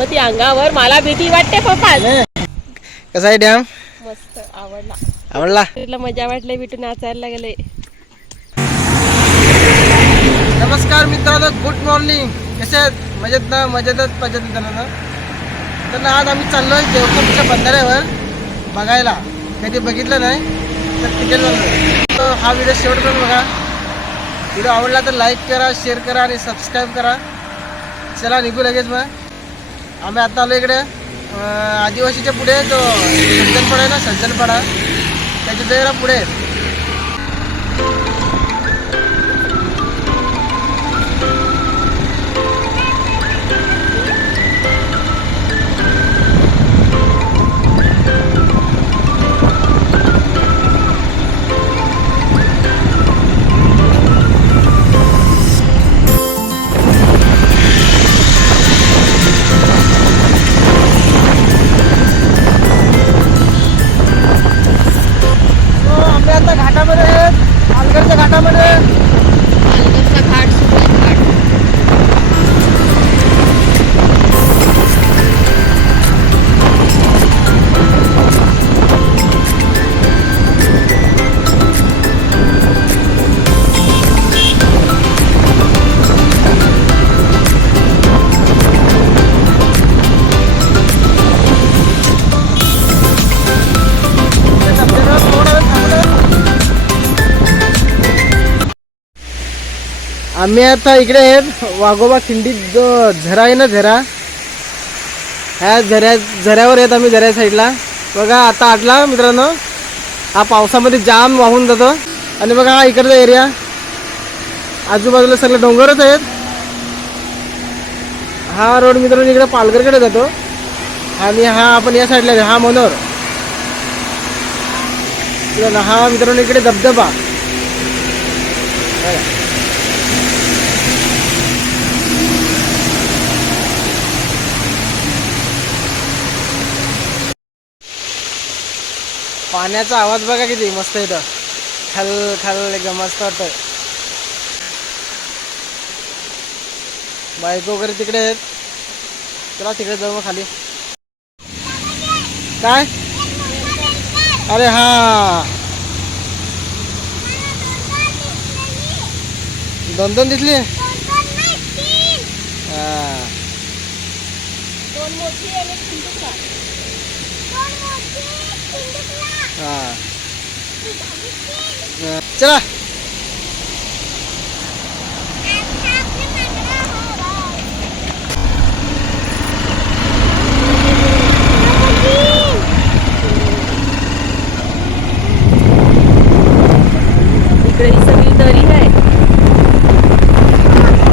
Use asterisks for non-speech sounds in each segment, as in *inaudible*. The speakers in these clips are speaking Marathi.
मती अंगावर मला भीती वाटते पप्पा. कसा आहे डॅम? मस्त आवडला. आवडला? तुला मजा वाटली बिटू नाचायला गेले नमस्कार मित्रांनो गुड मॉर्निंग कसे आहेत? मजेत ना? मजेतच मजेत मित्रांनो. तर ना आज आम्ही चाललोय देवपूरच्या बंधाऱ्यावर बघायला. कधी बघितलं नाही तर बनलो हा व्हिडिओ शेवटपर्यंत बघा. व्हिडिओ आवडला तर लाईक करा शेअर करा आणि सबस्क्राईब करा. चला निघू लगेच मग. आम्ही आता आलो इकडे. आदिवासीच्या पुढे तो सज्जनपाडा आहे ना सज्जनपाडा. त्याच्या जरा पुढे. आम्ही आता इकडे आहेत वाघोबा खिंडीत जो झरा आहे ना झरा ह्या झऱ्या झऱ्यावर आहेत आम्ही झऱ्या साईडला. बघा आता आटला मित्रांनो हा पावसामध्ये जाम वाहून जातो. आणि बघा हा इकडचा एरिया आजूबाजूला सगळे डोंगरच आहेत. हा रोड मित्रांनो इकडे पालघरकडे जातो. आणि हा आपण या साईडला हा मनोर हा मित्रांनो इकडे धबधबा. पाण्याचा आवाज बघा किती मस्त इथं. खाल खाल एकदम मस्त वाटत बायको वगैरे तिकडे आहेत. चला तिकडे जाऊ मग खाली. काय? अरे हा. दोन दोन दिसली हा. दोन मोठी आणि एक चिंटूका. हा हा. चला इकडे ही सगळी दरी आहे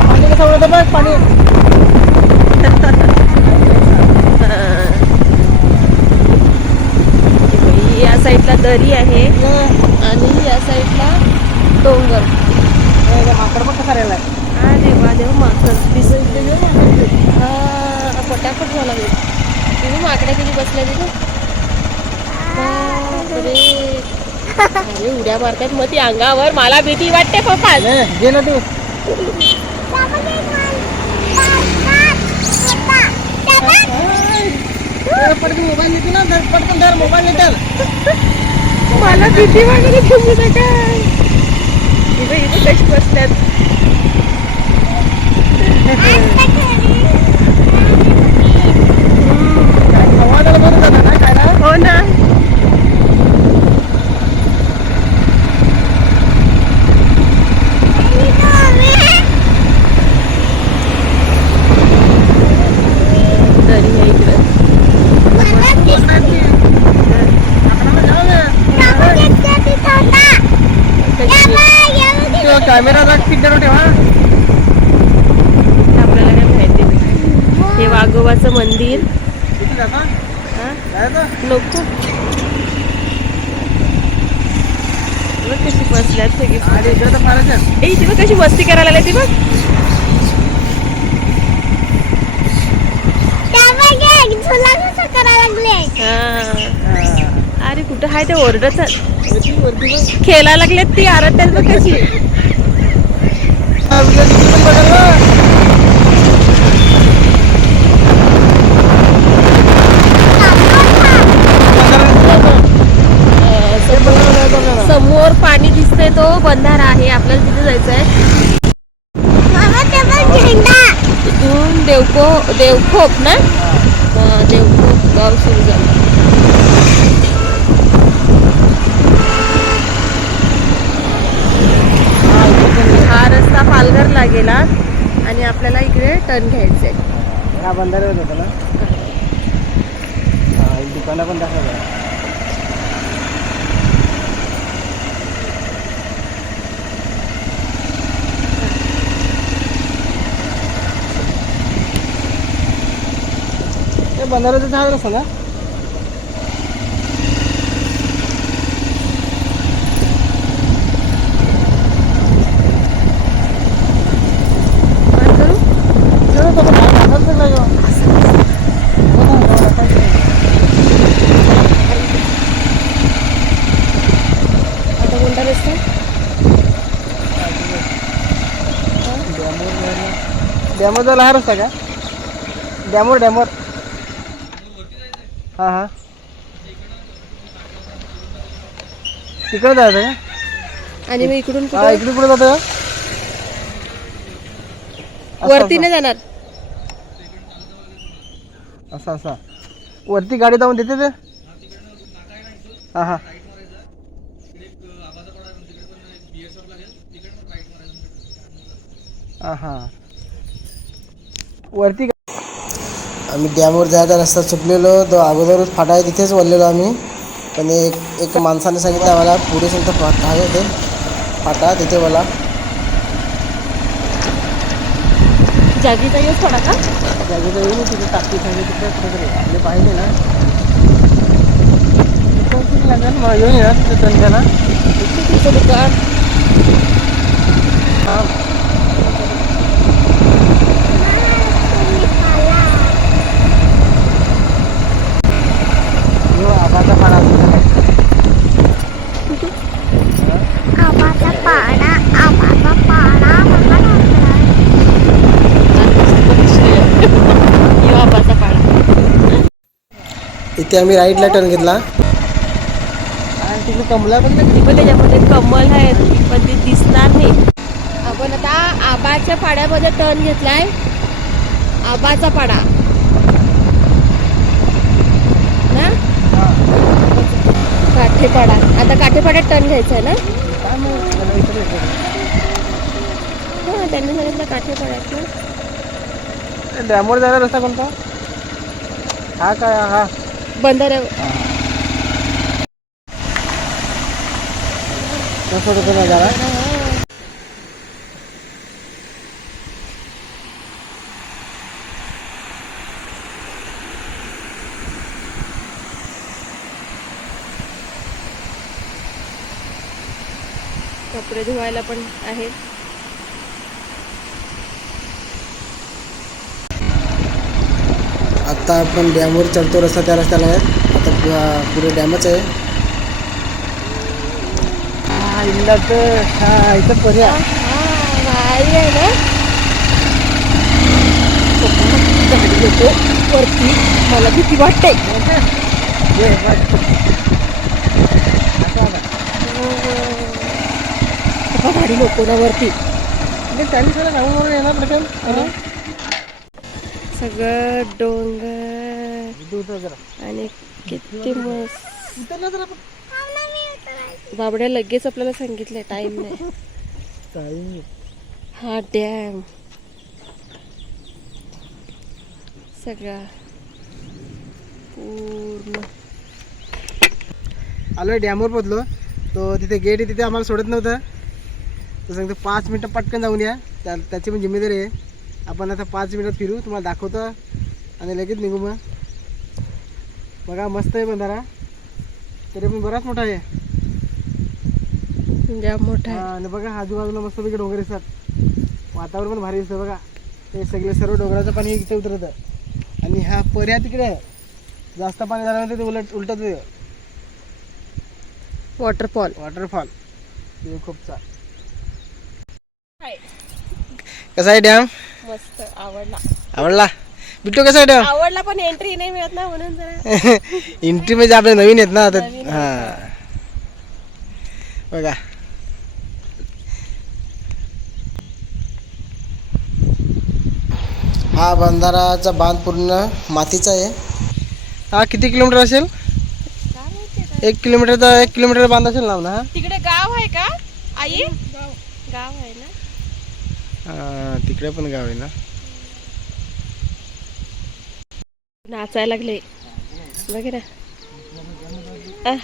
पाणी कसं होतं बघ पाणी ही या साईडला दरी आहे आणि या साईडला डोंगर आकड पण कसा राहिलाय अरे वा देव माकड दिसत हा पटापट झाला मी तुम्ही माकड्या किती बसल्या तिथे बापरे अरे उड्या मारतात मग ती अंगावर मला भीती वाटते पप्पा. घे ना तू. मोबाईल ना धर, पटकन धर मोबाईल मला भीती इथं इथं कशी बसल्यात *laughs* आवाजाला बरं झालं ना काय ना हो ना दरी आहे इकडं कशी कॅमेरा पिक्चर ठेवा आपल्याला काय माहिती वाघोबाचं मंदिर? नको. कशी बसल्यात सगळी इथे बघ कशी मस्ती करायला लागली ती बघ. अरे कुठं हाय ते ओरडत. खेळायला लागलेत ती आरत्यात बघ कशी हा, विजय तिथे पण बघायला. देवखोप ना हा, देवखोप गाव सुरू झालं हा रस्ता पालघरला गेला आणि आपल्याला इकडे टर्न घ्यायचंय हा बंधाऱ्यावर होतं ना दुकानं पण दाखवलं ते बंधाऱ्याचं झाड असं ना काय करू चलो तो पण झाड झाडाचं नाही हो. हो ना, हो ना, काय करायचं? ना कोणता रस्ता? डॅमवर जायला. का? डॅमवर डॅमवर. हां हां. तिकडे जायचं का? आणि मग इकडून हा कुठं? इकडे कुठे जातो वरती नाही जाणार. असा असा. वरती गाडी जाऊन देते ते. हां हां. हां हां. वरती आम्ही डॅमवर जायचा रस्ता चुकलेलो तो अगोदरच फाटा आहे तिथेच वळलेलो आम्ही. पण एक एक माणसाने सांगितलं आम्हाला पुढे सांगता फाटा आहे ते फाटा तिथे मला जागीचा यूज थोडा का? जागेचं येऊन तिथे टाकी सांगितली तिकडे कुठेतरी. आपले पाहिजे ना. कोणती लागेल? मग येऊन येणार तिथे त्यांच्याला तुमचं दुकान. हां यो आबाचा पाडा आबाचा पाडा आबाचा पाडा मला यो आबाचा पाडा इथे आम्ही राईटला टर्न घेतला. आणि तिकडे कमला पण नाही. पण त्याच्यामध्ये कमल आहेत पण ते दिसणार नाही. आपण आता आबाच्या पाड्यामध्ये टर्न घेतलाय. आबाचा पाडा. ना? काठेपाडा. आता काठेपाड्यात टर्न घ्यायचा आहे ना. हा त्यांनी सांगितलं काठेपाड्यात ना. डॅमवर जायला रस्ता कोणता? हा काय हा. बंधाऱ्या कपडे धुवायला पण आहेत आता आपण डॅमवर चढतो रस्ता त्या रस्त्याला आहे आता पुढे डॅमच आहे हा इल्ला तर हा इथं हा येतो वरती मला भीती वाटते आता गाडी नको ना वरती त्यांनी सगळं सांगून येणार हा? सगळं डोंगर आणि किती मस्त. बाबड्या लगेच आपल्याला सांगितलंय टाइम नाही. हा डॅम सगळा. पूर्ण. आलो डॅमवर पोचलो तो तिथे गेट आहे तिथे आम्हाला सोडत नव्हतं. तो सांगतो पाच मिनटं पटकन जाऊन या. त्या त्याची पण जिम्मेदारी आहे. आपण आता पाच मिनटात फिरू तुम्हाला दाखवतो आणि लगेच निघू मग. बघा मस्त आहे बंधारा. तरी पण बराच मोठा आहे. मोठा आणि बघा आजूबाजूला मस्तपैकी डोंगर दिसतात. वातावरण पण भारी दिसतं बघा. हे सगळे सर्व डोंगराचं पाणी इथे उतरतं आणि हा पर्या तिकडे जास्त पाणी झाल्यानंतर ते उलट उलटत वॉटरफॉल वॉटरफॉल खूपचा. कसा आहे डॅम? मस्त आवडला. आवडला? बिट्टू कसा आहे डॅम आवडला पण एंट्री नाही मिळत ना म्हणून जरा. *laughs* एंट्री म्हणजे आपले नवीन आहेत ना आता नवीन हा. बघा. हा बंधाराचा बांध पूर्ण मातीचा आहे. हा किती किलोमीटर असेल? एक किलोमीटरचा एक किलोमीटर बांध असेल ना हा? तिकडे गाव आहे का आई? गाव आहे ना? तिकडे पण गाव आहे ना? नाचायला लागले. बघ ना.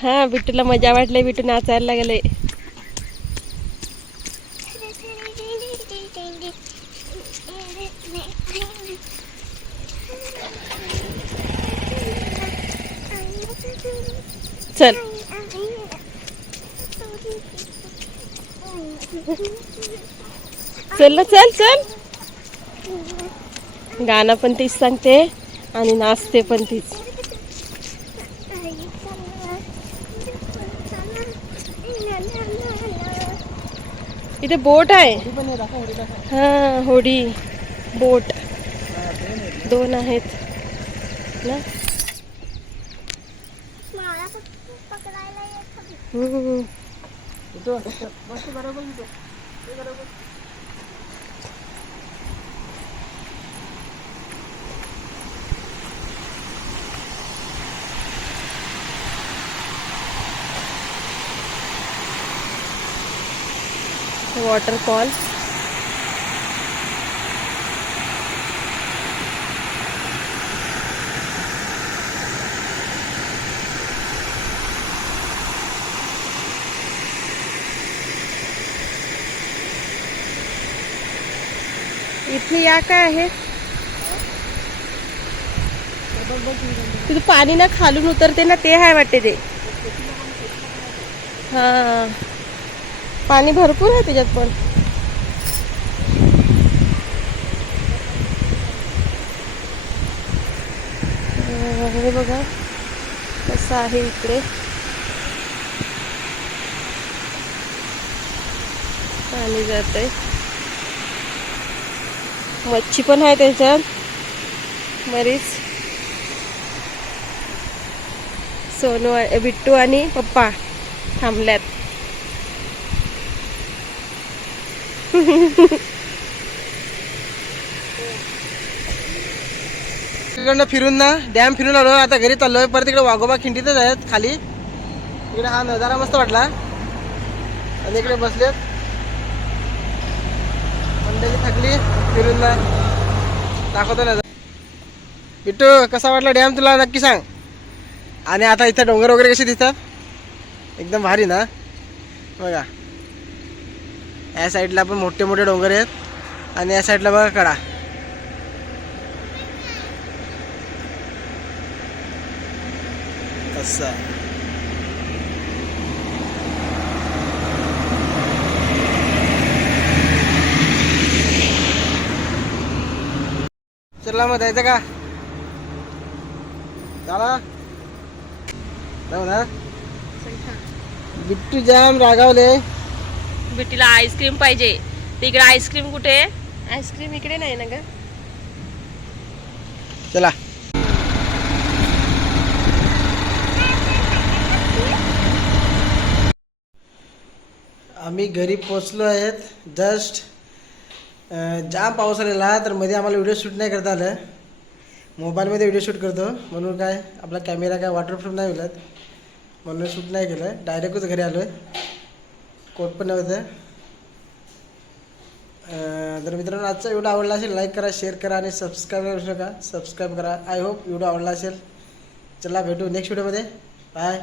हा बिट्टूला मजा वाटली बिट्टू नाचायला लागले. चल. चल ना चल चल. गाणं पण तीच सांगते आणि नाचते पण तीच. इथे बोट आहे. हा होडी. बोट. दोन आहेत. ना? पकडायला वॉटरफॉल इथे या काय आहे? तिथं पाणी ना खालून उतरते ना ते आहे वाटते ते. हा. पाणी भरपूर आहे त्याच्यात पण. हे बघा कसं आहे इकडे. पाणी जात आहे मच्छी पण आहे त्याच्यात. बरीच सोनू बिट्टू आणि पप्पा थांबल्यात. तिकडनं फिरून ना डॅम फिरून आलो आता घरी चाललोय. परत तिकडे वाघोबा खिंडीतच आहेत खाली. इकडे हा नजारा मस्त वाटला. आणि इकडे बसलेत. मंडळी थकली फिरून ना. दाखवतो ना बिट्टू कसा वाटला डॅम तुला? नक्की सांग. आणि आता इथं डोंगर वगैरे कसे दिसतात? एकदम भारी ना? बघा. या साईडला पण मोठे मोठे डोंगर आहेत. आणि या साईडला बघा कडा. असं चला मग जायचं का? चला. जाऊ ना. बिट्टू जाम रागावले. बिट्टीला आईस्क्रीम पाहिजे. तिकडे आईस्क्रीम कुठे? आहे आईस्क्रीम इकडे नाही ना ग. चला. आम्ही घरी पोचलो आहेत. जस्ट जाम पाऊस आलेला तर मध्ये आम्हाला व्हिडिओ शूट नाही करता आलं. मोबाईलमध्ये व्हिडिओ शूट करतो. म्हणून काय आपला कॅमेरा काय वॉटरप्रूफ नाही मिळत म्हणून शूट नाही केलं. डायरेक्टच घरी आलो आहे कोट पण नव्हतं तर मित्रांनो आजचा व्हिडिओ आवडला असेल लाईक करा शेअर करा आणि सबस्क्राईब करू नका सबस्क्राईब करा आय होप व्हिडिओ आवडला असेल चला भेटू नेक्स्ट व्हिडिओमध्ये बाय